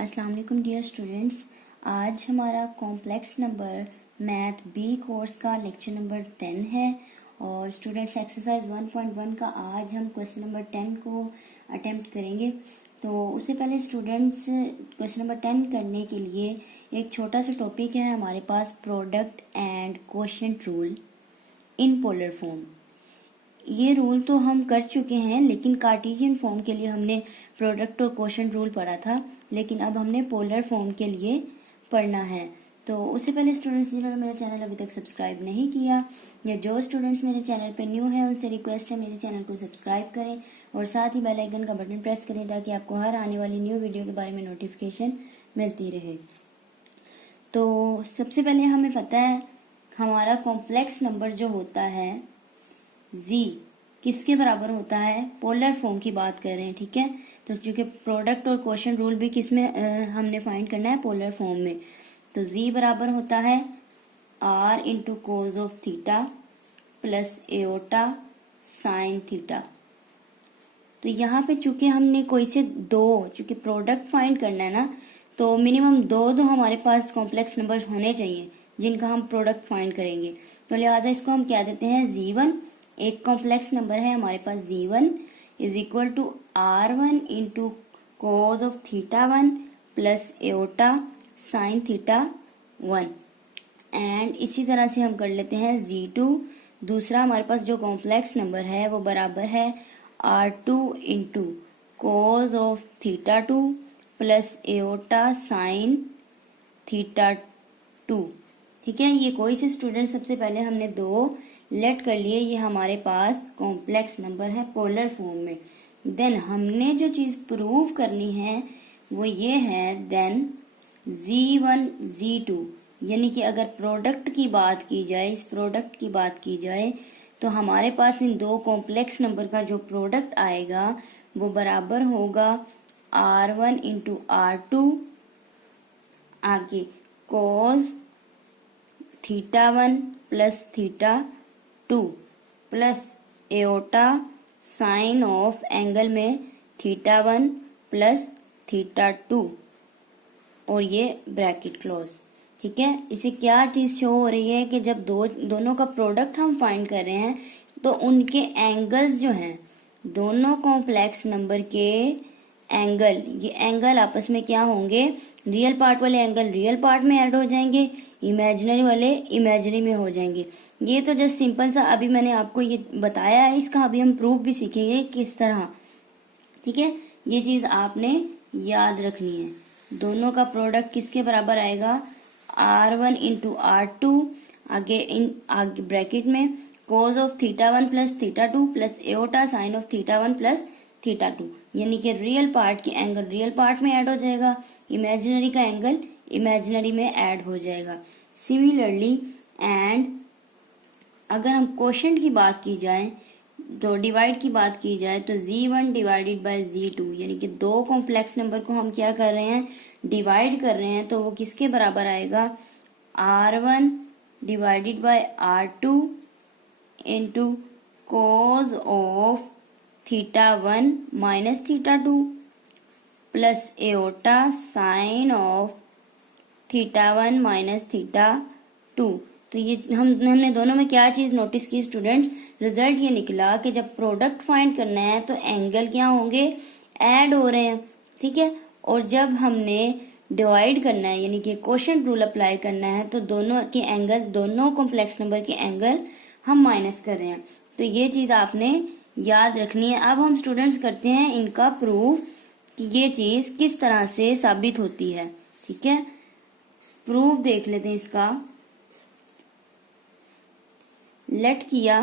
अस्सलाम वालेकुम dear students. आज हमारा complex number math B course का लेक्चर नंबर 10 है और स्टूडेंट्स एक्सरसाइज 1.1 का आज हम क्वेश्चन नंबर 10 को अटेम्प्ट करेंगे। तो उससे पहले स्टूडेंट्स क्वेश्चन नंबर 10 करने के लिए एक छोटा सा टॉपिक है हमारे पास, product and quotient rule in polar form. ये रूल तो हम कर चुके हैं, लेकिन कार्टेशियन फॉर्म के लिए हमने प्रोडक्ट और कोशेंट रूल पढ़ा था, लेकिन अब हमने पोलर फॉर्म के लिए पढ़ना है। तो उससे पहले स्टूडेंट्स जिन्होंने मेरा चैनल अभी तक सब्सक्राइब नहीं किया या जो स्टूडेंट्स मेरे चैनल पे न्यू हैं उनसे रिक्वेस्ट है मेरे चैनल को सब्सक्राइब करें और साथ ही बेल आइकन का बटन प्रेस करें ताकि आपको हर आने वाली न्यू वीडियो के बारे में नोटिफिकेशन मिलती रहे। तो सबसे पहले हमें पता है हमारा कॉम्प्लेक्स नंबर जो होता है z किसके बराबर होता है, पोलर फॉर्म की बात कर रहे हैं, ठीक है। तो चूंकि प्रोडक्ट और क्वोशंट रूल भी किस में हमने फाइंड करना है, पोलर फॉर्म में। तो z बराबर होता है r into cos of theta plus iota sine theta. तो यहाँ पे चूंकि हमने कोई से चूंकि प्रोडक्ट फाइंड करना है ना, तो मिनिमम दो हमारे पास कॉम्प्लेक्स नंबर्स होने चाहिए जिनका हम प्रोडक्ट फाइंड करेंगे। तो लिहाजा इसको हम क्या देते हैं, z1 एक कॉम्प्लेक्स नंबर है हमारे पास, z1 is equal to r1 into cos of theta 1 plus iota sine theta 1। And इसी तरह से हम कर लेते हैं z2 दूसरा हमारे पास जो कॉम्प्लेक्स नंबर है वो बराबर है r2 into cos of theta 2 plus iota sine theta 2। ठीक है, ये कोई से स्टूडेंट सबसे पहले हमने दो लेट कर लिए, ये हमारे पास कॉम्प्लेक्स नंबर है पोलर फॉर्म में। देन हमने जो चीज प्रूव करनी है वो ये है, देन z1 z2 यानी कि अगर प्रोडक्ट की बात की जाए, इस प्रोडक्ट की बात की जाए तो हमारे पास इन दो कॉम्प्लेक्स नंबर का जो प्रोडक्ट आएगा वो बराबर होगा r1 इंटू r2 आगे cos theta 1 plus theta 2 plus iota sine of angle में थीटा 1 प्लस थीटा 2 और ये ब्रैकेट क्लोज। ठीक है, इसे क्या चीज शो हो रही है कि जब दोनों का प्रोडक्ट हम फाइंड कर रहे हैं तो उनके एंगल्स जो हैं, दोनों कॉम्प्लेक्स नंबर के एंगल, ये एंगल आपस में क्या होंगे, रियल पार्ट वाले एंगल रियल पार्ट में ऐड हो जाएंगे, इमेजिनरी वाले इमेजिनरी में हो जाएंगे। ये तो जस्ट सिंपल सा अभी मैंने आपको ये बताया है, इसका अभी हम प्रूफ भी सीखेंगे किस तरह। ठीक है, ये चीज आपने याद रखनी है। दोनों का प्रोडक्ट किसके बराबर आएगा, r1 इंटू r2 आगे ब्रैकेट में cos of theta 1 plus theta 2 plus iota sine of theta 1 plus theta 2, यानी कि रियल पार्ट की एंगल रियल पार्ट में ऐड हो जाएगा, इमेजिनरी का एंगल इमेजिनरी में ऐड हो जाएगा। सिमिलरली एंड अगर हम कोशेंट की बात की जाए, तो डिवाइड की बात की जाए, तो z1 डिवाइडेड बाय z2 यानी कि दो कॉम्प्लेक्स नंबर को हम क्या कर रहे हैं, डिवाइड कर रहे हैं, तो वो किसके बराबर आएगा, r1 divided by r2 into cos of theta 1 minus theta 2 plus iota sine of theta 1 minus theta 2। तो ये हमने दोनों में क्या चीज नोटिस की स्टूडेंट्स, रिजल्ट ये निकला कि जब प्रोडक्ट फाइंड करना है तो एंगल क्या होंगे, ऐड हो रहे हैं। ठीक है, और जब हमने डिवाइड करना है यानी कि कोशेंट रूल अप्लाई करना है तो दोनों के एंगल, दोनों कॉम्प्लेक्स नंबर के एंगल हम माइनस कर रहे हैं। तो ये चीज आपने याद रखनी है। अब हम स्टूडेंट्स करते हैं इनका प्रूफ कि ये चीज किस तरह से साबित होती है। ठीक है, प्रूफ देख लेते हैं इसका। लेट किया,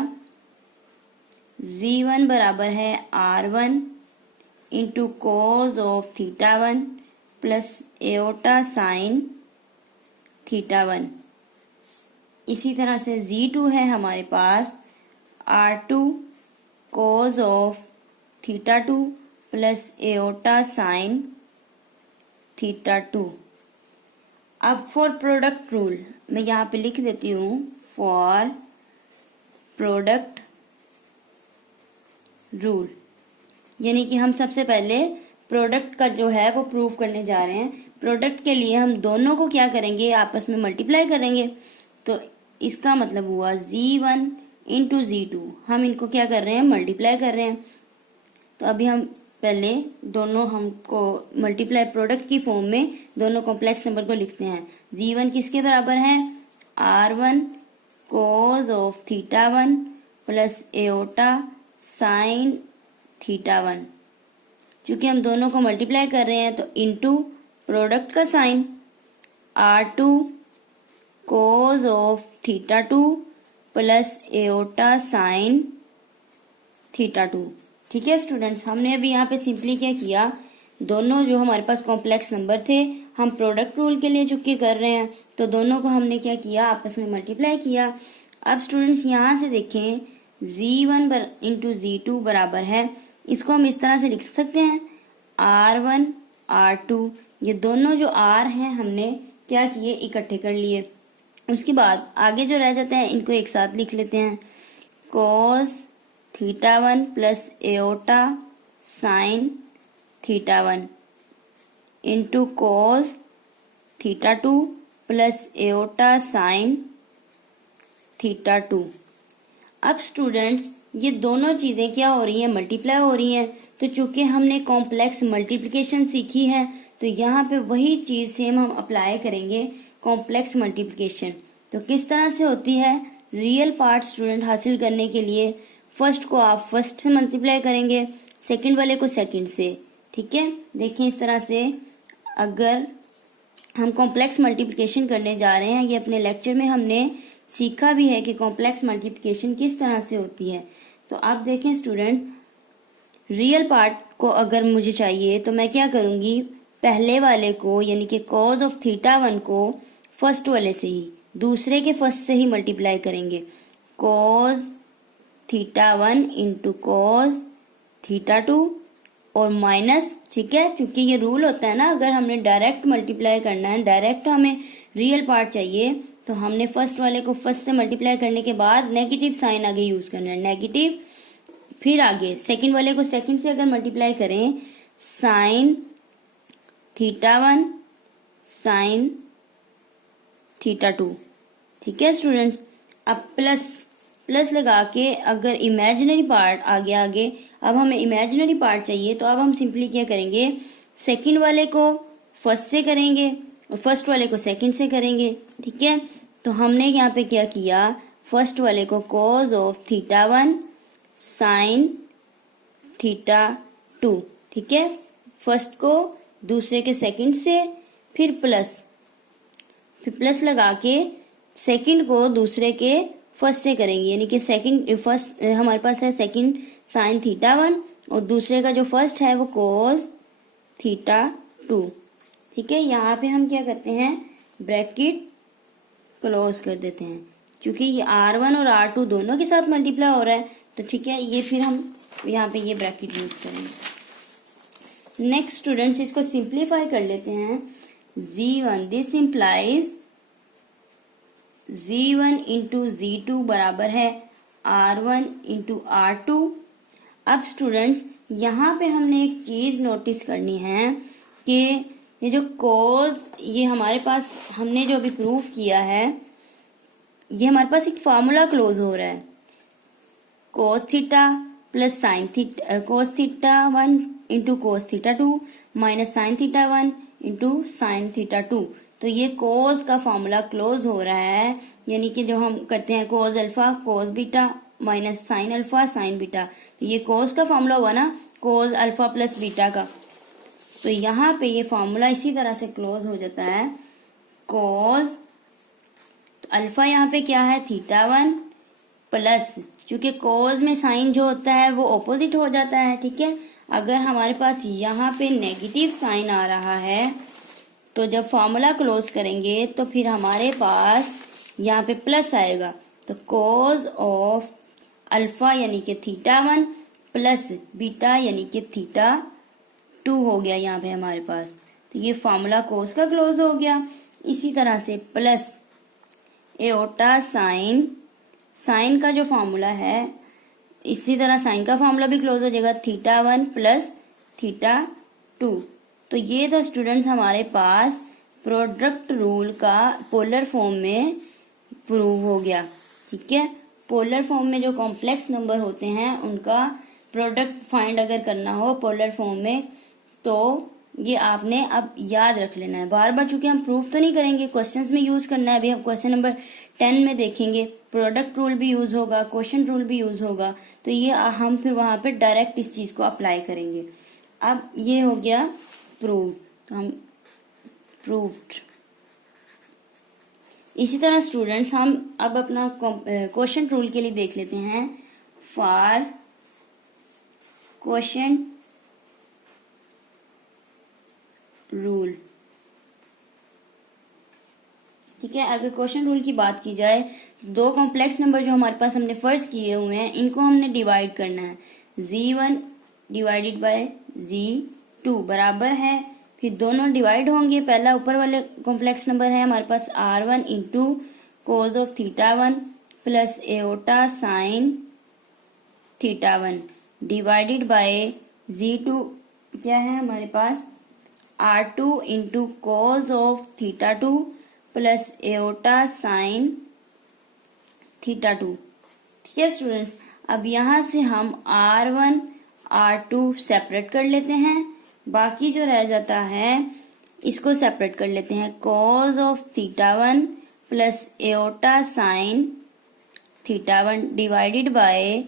z1 बराबर है r1 into cos of theta 1 plus iota sine theta 1। इसी तरह से z2 है हमारे पास r2 cos of theta 2 plus iota sine theta 2। अब फॉर प्रोडक्ट रूल मैं यहाँ पे लिख देती हूँ, फॉर प्रोडक्ट रूल यानी कि हम सबसे पहले प्रोडक्ट का जो है वो प्रूव करने जा रहे हैं। प्रोडक्ट के लिए हम दोनों को क्या करेंगे, आपस में मल्टीप्लाई करेंगे। तो इसका मतलब हुआ Z1 इंटू Z2, हम इनको क्या कर रहे हैं, मल्टीप्लाई कर रहे हैं। तो अभी हम पहले दोनों हमको मल्टीप्लाई प्रोडक्ट की फॉर्म में दोनों कॉम्प्लेक्स नंबर को लिखते हैं। Z1 किसके बराबर है, R1 cos of θ1 plus iota sine θ1। चूंकि हम दोनों को मल्टीप्लाई कर रहे हैं तो इनटू प्रोडक्ट का sine R2 cos of θ2 plus iota sine θ2। ठीक है स्टूडेंट्स, हमने अभी यहाँ पे सिंपली क्या किया, दोनों जो हमारे पास कॉम्प्लेक्स नंबर थे हम प्रोडक्ट रूल के लिए चुके कर रहे हैं, तो दोनों को हमने क्या किया, आपस में मल्टीप्लाई किया। अब स्टूडेंट्स यहाँ से देखें, Z1 इंटू Z2 बराबर है, इसको हम इस तरह से लिख सकते हैं R1 R2, ये दोनों जो R हैं हमने क्या किए, इकट्ठे कर लिए। उसके बाद आगे जो रह जाते हैं इनको एक साथ लिख लेते हैं, cos θ1 plus iota sine θ1 into cos θ2 plus iota sine θ2। अब स्टूडेंट्स ये दोनों चीजें क्या हो रही हैं, मल्टीप्लाई हो रही हैं। तो चूंकि हमने कॉम्प्लेक्स मल्टीप्लिकेशन सीखी है तो यहाँ पे वही चीज सेम हम अप्लाई करेंगे कॉम्प्लेक्स मल्टीप्लिकेशन। तो किस तरह से होती है, रियल पार्ट स्टूडेंट हासिल करने के लिए फर्स्ट को आप फर्स्ट से मल्टीप्लाई करेंगे, सेकंड वाले को सेकंड से। ठीक है, देखें इस तरह से अगर हम कॉम्प्लेक्स मल्टीप्लिकेशन करने जा रहे हैं, ये अपने लेक्चर में हमने सीखा भी है कि कॉम्प्लेक्स मल्टीप्लिकेशन किस तरह से होती है। तो आप देखें स्टूडेंट, रियल पार्ट को अगर मुझे चाहिए तो मैं क्या करूंगी, पहले वाले को यानी कि cos ऑफ θ1 को फर्स्ट वाले से ही, दूसरे के फर्स्ट से ही मल्टीप्लाई करेंगे। cos θ1 इंटू cos θ2 और माइनस, ठीक है, क्योंकि ये रूल होता है ना, अगर हमने डायरेक्ट मल्टीप्लाई करना है, डायरेक्ट हमें रियल पार्ट चाहिए, तो हमने फर्स्ट वाले को फर्स्ट से मल्टीप्लाई करने के बाद नेगेटिव साइन आगे यूज करना है, नेगेटिव, फिर आगे सेकंड वाले को सेकंड से अगर मल्टीप्लाई करें, साइन θ1 साइन θ2। ठीक है स्टूडेंट्स, अब प्लस लगा के अगर इमेजिनरी पार्ट आगे अब हमें इमेजिनरी पार्ट चाहिए, तो अब हम सिंपली क्या करेंगे, सेकंड वाले को फर्स्ट से करेंगे और फर्स्ट वाले को सेकंड से करेंगे। ठीक है, तो हमने यहाँ पे क्या किया, फर्स्ट वाले को cos ऑफ θ1 साइन θ2। ठीक है, फर्स्ट को दूसरे के सेकंड से, फिर प्लस लगा के सेकंड को दूसरे के फर्स्ट से करेंगे, यानी कि सेकंड फर्स्ट हमारे पास है सेकंड साइन θ1 और दूसरे का जो फर्स्ट है वो cos θ2। ठीक है, यहाँ पे हम क्या करते हैं, ब्रैकेट क्लोज कर देते हैं, क्योंकि ये R1 और R2 दोनों के साथ मल्टीप्लाई हो रहा है। तो ठीक है, ये फिर हम यहाँ पे ये ब्रैकेट यूज करेंगे। नेक्स्ट स्टूडेंट्स, इसको सिंप्लीफाई कर लेते हैं। Z1 this implies Z1 into Z2 बराबर है R1 इंटू R2। अब स्टूडेंट्स यहाँ पे हमने एक चीज नोटिस करनी है कि ये जो cos, ये हमारे पास हमने जो अभी प्रूफ किया है, ये हमारे पास एक फार्मूला क्लोज हो रहा है, cos theta plus sine theta, cos θ1 into cos θ2 minus sine θ1 into sine θ2। तो ये cos का फॉर्मूला क्लोज हो रहा है, यानी कि जो हम करते हैं cos alpha cos beta minus sine alpha sign beta, तो ये cos का फॉर्मूला हुआ ना, cos अल्फा प्लस बीटा का। तो यहाँ पे ये फॉर्मूला इसी तरह से क्लोज हो जाता है, cos, तो अल्फा यहाँ पे क्या है, θ1 प्लस, चूंकि cos में साइन जो होता है वो ऑपोजिट हो जाता है। ठीक है, अगर हमारे पास यहाँ पे नेगेटिव साइन आ रहा है तो जब फॉर्मूला क्लोज करेंगे तो फिर हमारे पास यहाँ पे प्लस आएगा, तो cos ऑफ अल्फा यानी कि θ1 प्लस बीटा यानी कि θ2 हो गया यहाँ पे हमारे पास। तो ये फॉर्मूला cos का क्लोज हो गया। इसी तरह से प्लस एओटा साइन का जो फॉर्मूला है, इसी तरह साइन का फॉर्मूला भी क्लोज हो जाएगा, θ1 प्लस θ2 2। तो ये था स्टूडेंट्स हमारे पास प्रोडक्ट रूल का पोलर फॉर्म में प्रूव हो गया। ठीक है, पोलर फॉर्म में जो कॉम्प्लेक्स नंबर होते हैं उनका प्रोडक्ट फाइंड अगर करना हो पोलर फॉर्म में तो ये आपने अब याद रख लेना है। बार बार चूंकि हम प्रूफ तो नहीं करेंगे, क्वेश्चंस में यूज करना है। अभी हम क्वेश्चन नंबर 10 में देखेंगे प्रोडक्ट रूल भी यूज होगा, क्वेश्चन रूल भी यूज होगा, तो ये हम फिर वहां पे डायरेक्ट इस चीज को अप्लाई करेंगे। अब ये हो गया प्रूव, तो हम प्रूव्ड। इसी तरह स्टूडेंट्स हम अब अपना क्वेश्चन रूल के लिए देख लेते हैं। फॉर क्वेश्चन रूल, ठीक है, अगर क्वेश्चन रूल की बात की जाए, दो कॉम्प्लेक्स नंबर जो हमारे पास हमने फर्ज किए हुए हैं इनको हमने डिवाइड करना है। z1 डिवाइडेड बाय z2 बराबर है, फिर दोनों डिवाइड होंगे। पहला ऊपर वाले कॉम्प्लेक्स नंबर है हमारे पास r1 into cos of theta 1 plus iota sine theta 1 divided by z2 क्या है हमारे पास r2 into cos of theta 2 plus iota sine theta 2। ठीक है स्टूडेंट्स, अब यहां से हम r1 r2 सेपरेट कर लेते हैं, बाकी जो रह जाता है इसको सेपरेट कर लेते हैं। Cause of theta 1 plus iota sine theta 1 divided by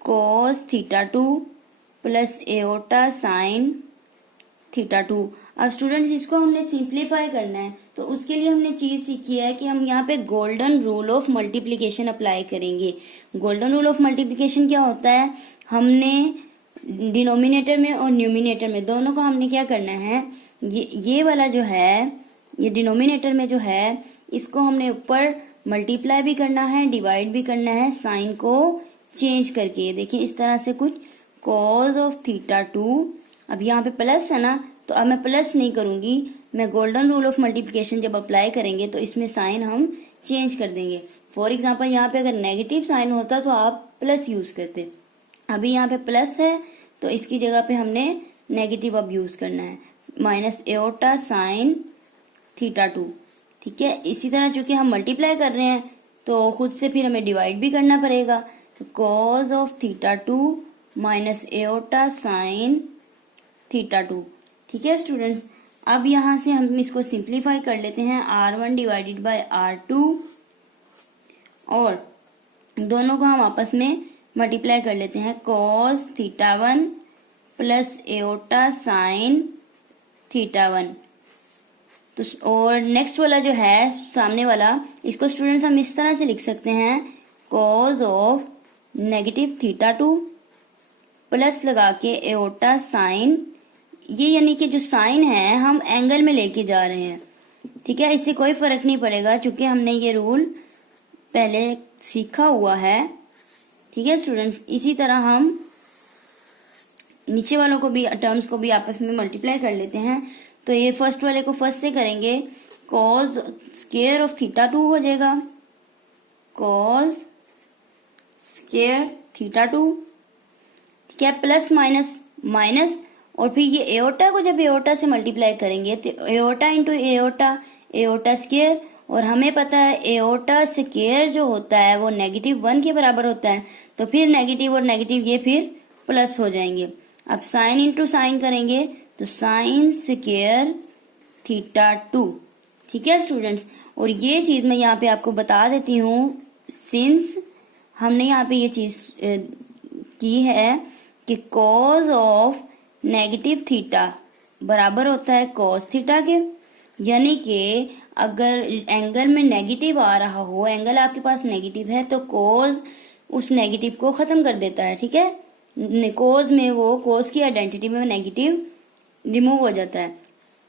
cos theta 2 plus iota sine theta 2। अब स्टूडेंट्स इसको हमने सिंप्लीफाई करना है, तो उसके लिए हमने चीज सीखी है कि हम यहाँ पे golden rule of multiplication apply करेंगे। गोल्डन रूल ऑफ मल्टीप्लिकेशन क्या होता है, हमने डिनोमिनेटर में और न्यूमिनेटर में दोनों का हमने क्या करना है, ये वाला जो है, ये डिनोमिनेटर में जो है इसको हमने ऊपर मल्टीप्लाई भी करना है, डिवाइड भी करना है, साइन को चेंज करके। देखिए इस तरह से कुछ कॉज ऑफ थीटा 2, अब यहाँ पे प्लस है ना, तो अब मैं प्लस नहीं करूंगी, मैं गोल्डन रूल ऑफ मल्टीप्लिकेशन जब अप्लाई करेंगे तो इसमें साइन हम चेंज कर देंगे। फॉर एग्जांपल यहाँ पे अगर नेगेटिव साइन होता तो आप प्लस यूज करते, अभी यहाँ पे प्लस है तो इसकी जगह पे हमने नेगेटिव अब यूज करना है, माइनस एओटा साइन थीटा 2। ठीक है, इसी तरह चूंकि हम मल्टीप्लाई कर रहे हैं तो खुद से फिर हमें डिवाइड भी करना पड़ेगा, तो cause of theta 2 minus aorta sine theta 2। ठीक है स्टूडेंट्स, अब यहां से हम इसको सिंप्लीफाई कर लेते हैं, r1 डिवाइडेड बाय r2 और दोनों को हम आपस में मल्टीप्लाई कर लेते हैं। Cos theta 1 plus iota sine theta 1। तो और नेक्स्ट वाला जो है सामने वाला, इसको स्टूडेंट्स हम इस तरह से लिख सकते हैं, cause of negative theta 2 plus लगा के एओटा साइन, ये यानी कि जो साइन है हम एंगल में लेके जा रहे हैं। ठीक है, इससे कोई फर्क नहीं पड़ेगा क्योंकि हमने ये रूल पहले सीखा हुआ है। ठीक है स्टूडेंट्स, इसी तरह हम नीचे वालों को भी, टर्म्स को भी आपस में मल्टीप्लाई कर लेते हैं। तो ये फर्स्ट वाले को फर्स्ट से करेंगे, कॉज स्क्वायर ऑफ थीटा 2 हो जाएगा, कॉज स्क्वायर थीटा 2। ठीक है, प्लस माइनस माइनस, और फिर ये एओटा को जब एओटा से मल्टीप्लाई करेंगे तो aorta into aorta, aorta square, और हमें पता है एओटा स्क्वायर जो होता है वो -1 के बराबर होता है, तो फिर नेगेटिव और नेगेटिव ये फिर प्लस हो जाएंगे। अब साइन इंटू साइन करेंगे तो साइन स्क्वायर थीटा 2। ठीक है स्टूडेंट्स, और ये चीज मैं यहाँ पे आपको बता देती हूँ, सिंस हमने यहाँ पे ये चीज की है कि कॉज ऑफ नेगेटिव थीटा बराबर होता है कॉस थीटा के, यानी कि अगर एंगल में नेगेटिव आ रहा हो, एंगल आपके पास नेगेटिव है, तो कोज उस नेगेटिव को खत्म कर देता है। ठीक है, कोज में वो कोज की आइडेंटिटी में नेगेटिव रिमूव हो जाता है,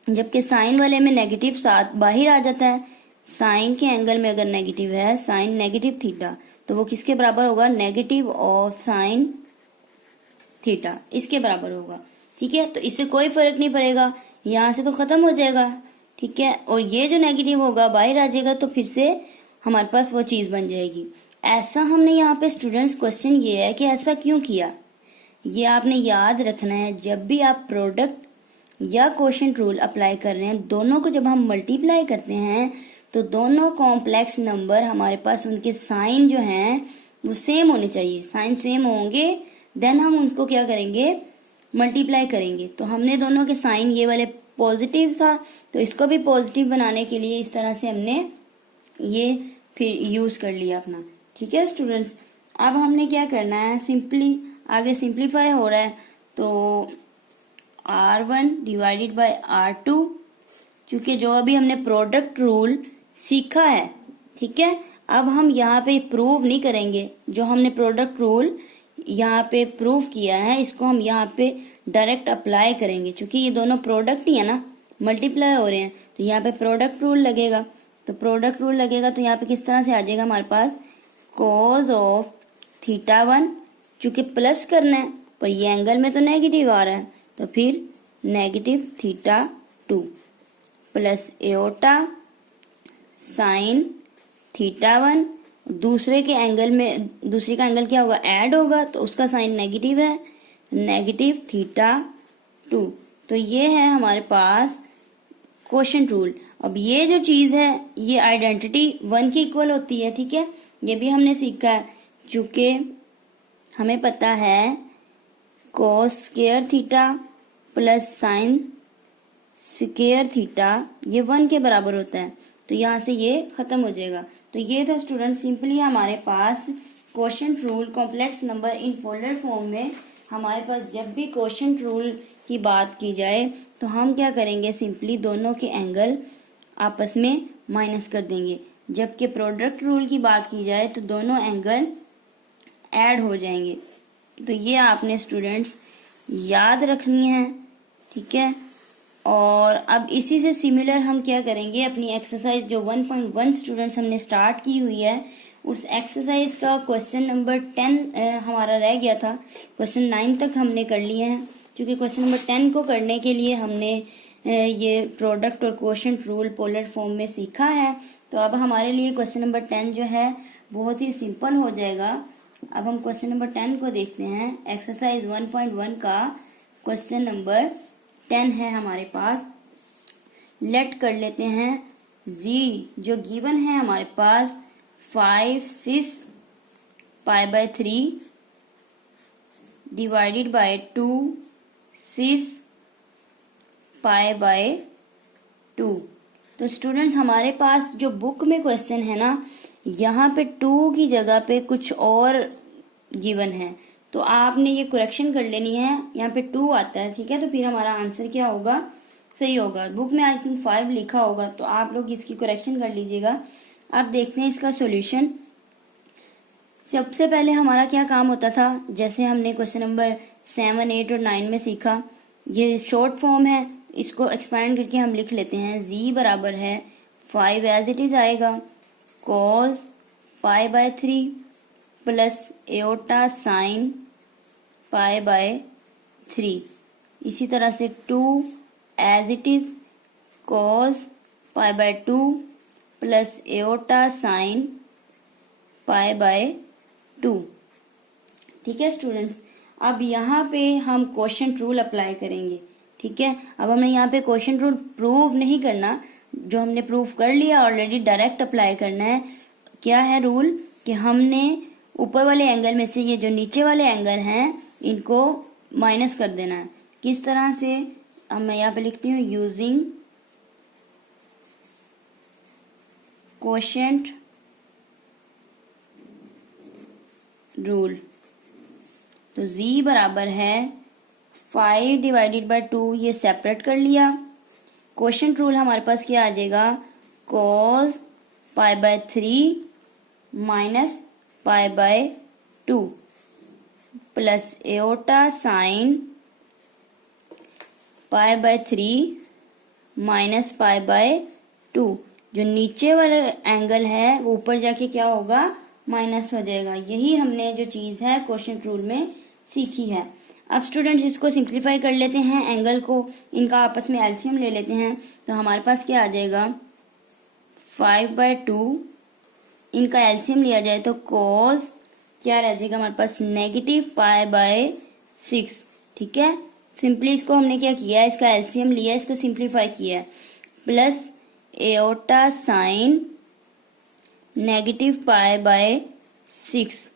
जबकि साइन वाले में नेगेटिव साथ बाहर आ जाता है। साइन के एंगल में अगर नेगेटिव है, साइन नेगेटिव थीटा, तो वो किसके बराबर होगा, नेगेटिव ऑफ साइन थीटा, इसके बराबर होगा। ठीक है, तो इससे कोई फर्क नहीं पड़ेगा, यहाँ से तो खत्म हो जाएगा। ठीक है, और ये जो नेगेटिव होगा बाहर आ जाएगा, तो फिर से हमारे पास वो चीज बन जाएगी। ऐसा हमने यहाँ पे स्टूडेंट्स, क्वेश्चन ये है कि ऐसा क्यों किया, ये आपने याद रखना है। जब भी आप प्रोडक्ट या क्वोशिएंट रूल अप्लाई कर रहे हैं, दोनों को जब हम मल्टीप्लाई करते हैं तो दोनों कॉम्प्लेक्स नंबर हमारे पास उनके साइन जो हैं वो सेम होने चाहिए। साइन सेम होंगे देन हम उनको क्या करेंगे, मल्टीप्लाई करेंगे। तो हमने दोनों के साइन ये वाले पॉजिटिव था तो इसको भी पॉजिटिव बनाने के लिए इस तरह से हमने ये फिर यूज कर लिया अपना। ठीक है स्टूडेंट्स, अब हमने क्या करना है, सिंपली आगे सिंप्लीफाई हो रहा है तो R1 डिवाइडेड बाय R2, चूंकि जो अभी हमने प्रोडक्ट रूल सीखा है, ठीक है, अब हम यहाँ पे प्रूव नहीं करेंगे। जो हमने प्रोडक्ट रूल यहाँ पे प्रूव किया है इसको हम यहाँ पे डायरेक्ट अप्लाई करेंगे, क्योंकि ये दोनों प्रोडक्ट ही है ना, मल्टीप्लाई हो रहे हैं तो यहाँ पे प्रोडक्ट रूल लगेगा। तो प्रोडक्ट रूल लगेगा तो यहाँ पे किस तरह से आ जाएगा हमारे पास, कॉज ऑफ θ1, चूंकि प्लस करना है पर ये एंगल में तो नेगेटिव आ रहा है तो फिर नेगेटिव θ2 प्लस एओटा साइन θ1, दूसरे के एंगल में दूसरे का एंगल क्या होगा, ऐड होगा तो उसका साइन नेगेटिव है, नेगेटिव θ2। तो ये है हमारे पास क्वोशिएंट रूल। अब ये जो चीज है ये आइडेंटिटी 1 की इक्वल होती है। ठीक है, ये भी हमने सीखा है, चूंकि हमें पता है cos square theta plus sine square theta ये 1 के बराबर होता है, तो यहाँ से ये खत्म हो जाएगा। तो ये था स्टूडेंट सिंपली हमारे पास quotient rule complex number in polar form में। हमारे पास जब भी क्वोशिएंट रूल की बात की जाए तो हम क्या करेंगे, सिंपली दोनों के एंगल आपस में माइनस कर देंगे। जबकि प्रोडक्ट रूल की बात की जाए तो दोनों एंगल ऐड हो जाएंगे। तो ये आपने स्टूडेंट्स याद रखनी है। ठीक है, और अब इसी से सिमिलर हम क्या करेंगे, अपनी एक्सरसाइज जो 1.1 स्टूडेंट्स हमने स्टार्ट की हुई है उस एक्सरसाइज का क्वेश्चन नंबर 10 हमारा रह गया था। क्वेश्चन 9 तक हमने कर लिए हैं, क्योंकि क्वेश्चन नंबर 10 को करने के लिए हमने ये प्रोडक्ट और क्वोशिएंट रूल पोलर फॉर्म में सीखा है। तो अब हमारे लिए क्वेश्चन नंबर 10 जो है बहुत ही सिंपल हो जाएगा। अब हम क्वेश्चन नंबर 10 को देखते हैं। एक्सरसाइज 1.1 का क्वेश्चन नंबर 10 है हमारे पास। लेट कर लेते हैं जी जो गिवन है हमारे पास 5 6 π/3 डिवाइडेड बाय 2 6 π/2। तो स्टूडेंट्स हमारे पास जो बुक में क्वेश्चन है ना, यहाँ पे 2 की जगह पे कुछ और गिवन है, तो आपने ये करेक्शन कर लेनी है। यहाँ पे 2 आता है, ठीक है, तो फिर हमारा आंसर क्या होगा, सही होगा। बुक में आई थिंक 5 लिखा होगा, तो आप लोग इसकी करेक्शन कर लीजिएगा। अब देखते हैं इसका सॉल्यूशन। सबसे पहले हमारा क्या काम होता था, जैसे हमने क्वेश्चन नंबर 7 8 और 9 में सीखा, ये शॉर्ट फॉर्म है, इसको एक्सपैंड करके हम लिख लेते हैं। z बराबर है 5 एज इट इज आएगा cos π/3 प्लस एओटा साइन π/3। इसी तरह से 2 as it is cos π/2 plus iota sine π/2। ठीक है स्टूडेंट्स, अब यहाँ पे हम क्वोशिएंट रूल अप्लाई करेंगे। ठीक है, अब हमें यहाँ पे क्वोशिएंट रूल प्रूव नहीं करना, जो हमने प्रूव कर लिया ऑलरेडी, डायरेक्ट अप्लाई करना है। क्या है रूल कि हमने ऊपर वाले एंगल में से ये जो नीचे वाले एंगल हैं इनको माइनस कर देना है। किस तरह से, अब मैं यहाँ पे लिखती हूँ यूजिंग क्वोशिएंट रूल। तो z बराबर है 5 डिवाइडेड बाय 2, ये सेपरेट कर लिया। क्वोशिएंट रूल हमारे पास क्या आ जाएगा, cos π/3 minus π/2 plus iota sine π/3 minus π/2। जो नीचे वाला एंगल है वो ऊपर जाके क्या होगा, माइनस हो जाएगा। यही हमने जो चीज है क्वोशिएंट रूल में सीखी है। अब स्टूडेंट्स इसको सिंप्लीफाई कर लेते हैं, एंगल को इनका आपस में एलसीएम ले लेते हैं। तो हमारे पास क्या आ जाएगा 5/2, इनका एलसीएम लिया जाए तो कॉस क्या रह जाएगा हमारे पास, नेगेटिव π/6। ठीक है, सिंपली इसको हमने क्या किया है, इसका एलसीएम लिया है, इसको सिंप्लीफाई किया है, प्लस एओटा साइन -π/6।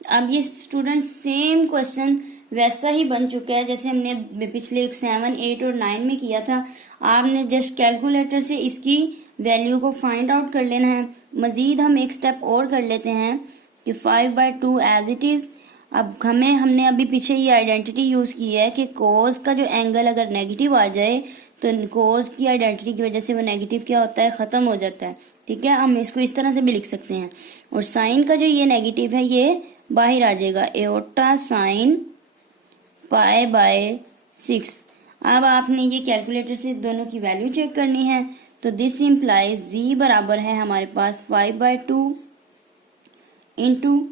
अब ये स्टूडेंट सेम क्वेश्चन वैसा ही बन चुका है जैसे हमने पिछले 7, 8 और 9 में किया था। आपने जस्ट कैलकुलेटर से इसकी वैल्यू को फाइंड आउट कर लेना है। मजीद हम एक स्टेप और कर लेते हैं कि 5/2 एज इट इज। अब हमने अभी पीछे ये आइडेंटिटी यूज की है कि कोस का जो एंगल अगर नेगेटिव आ जाए तो कोस की आइडेंटिटी की वजह से वो नेगेटिव क्या होता है, खत्म हो जाता है। ठीक है, हम इसको इस तरह से भी लिख सकते हैं। और साइन का जो ये नेगेटिव है ये बाहर आ जाएगा, एओटा साइन π/6। अब आपने ये कैलकुलेटर से दोनों की वैल्यू चेक करनी है, तो दिस इम्प्लाइज z बराबर है हमारे पास 5/2 इंटू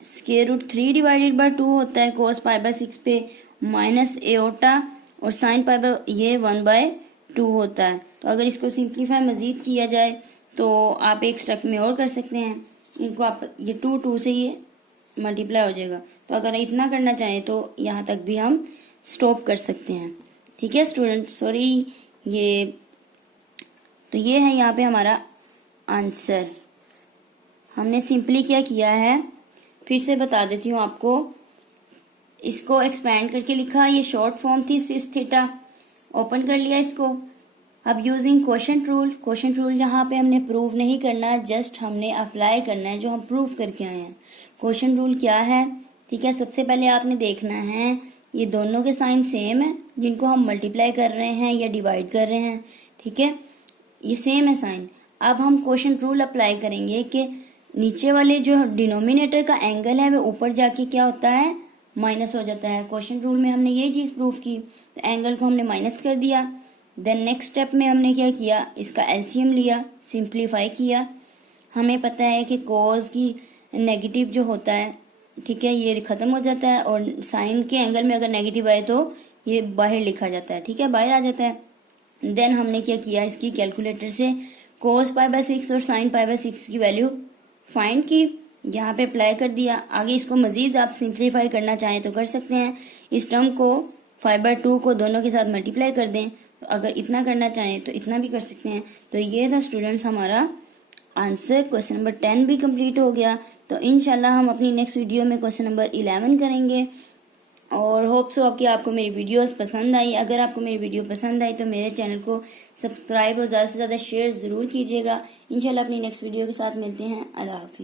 √3 डिवाइडेड बाय 2 होता है cos π/6 पे, माइनस एओटा और साइन ये 1/2 होता है। तो अगर इसको सिंप्लीफाई मजीद किया जाए तो आप एक स्टेप में और कर सकते हैं, इनको आप ये 2 से ये मल्टीप्लाई हो जाएगा। तो अगर इतना करना चाहें तो यहाँ तक भी हम स्टॉप कर सकते हैं। ठीक है स्टूडेंट, सॉरी ये है यहाँ पे हमारा आंसर। हमने सिंपली क्या किया है, फिर से बता देती हूँ आपको, इसको एक्सपैंड करके लिखा, ये शॉर्ट फॉर्म थी सिस थीटा, ओपन कर लिया इसको। अब यूजिंग क्वोशंट रूल यहाँ पे हमने प्रूव नहीं करना, जस्ट हमने अप्लाई करना है जो हम प्रूव करके आए हैं। क्वोशंट रूल क्या है, ठीक है, सबसे पहले आपने देखना है ये दोनों के साइन सेम है जिनको हम मल्टीप्लाई कर रहे हैं या डिवाइड कर रहे हैं। ठीक है, ये सेम है साइन। अब हम क्वोशंट रूल अप्लाई करेंगे कि नीचे वाले जो डिनोमिनेटर का एंगल है वो ऊपर जाके क्या होता है, माइनस हो जाता है। क्वोशंट रूल में हमने ये चीज प्रूव की, तो एंगल को हमने माइनस कर दिया। देन नेक्स्ट स्टेप में हमने क्या किया, इसका एलसीएम लिया, सिंप्लीफाई किया। हमें पता है कि कॉज की नेगेटिव जो होता है, ठीक है, ये खत्म हो जाता है और साइन के एंगल में अगर नेगेटिव आए तो ये बाहर लिखा जाता है। ठीक है, बाहर आ जाता है। देन हमने क्या किया, इसकी कैलकुलेटर से cos π/6 और sin π/6 की वैल्यू फाइंड की, यहाँ पे अप्लाई कर दिया। आगे इसको मजीद आप सिंप्लीफाई करना चाहें तो कर सकते हैं। इस टर्म को 5/2 को दोनों के साथ मल्टीप्लाई कर दें, तो अगर इतना करना चाहें तो इतना भी कर सकते हैं। तो ये था स्टूडेंट्स हमारा आंसर। क्वेश्चन नंबर 10 भी कंप्लीट हो गया। तो इंशाल्लाह हम अपनी नेक्स्ट वीडियो में क्वेश्चन नंबर 11 करेंगे। और होप सो कि आपको मेरी वीडियोस पसंद आई। अगर आपको मेरी वीडियो पसंद आई तो मेरे चैनल को सब्सक्राइब और ज़्यादा से ज़्यादा शेयर ज़रूर कीजिएगा। इंशाल्लाह अपनी नेक्स्ट वीडियो के साथ मिलते हैं। अल्लाह हाफिज़।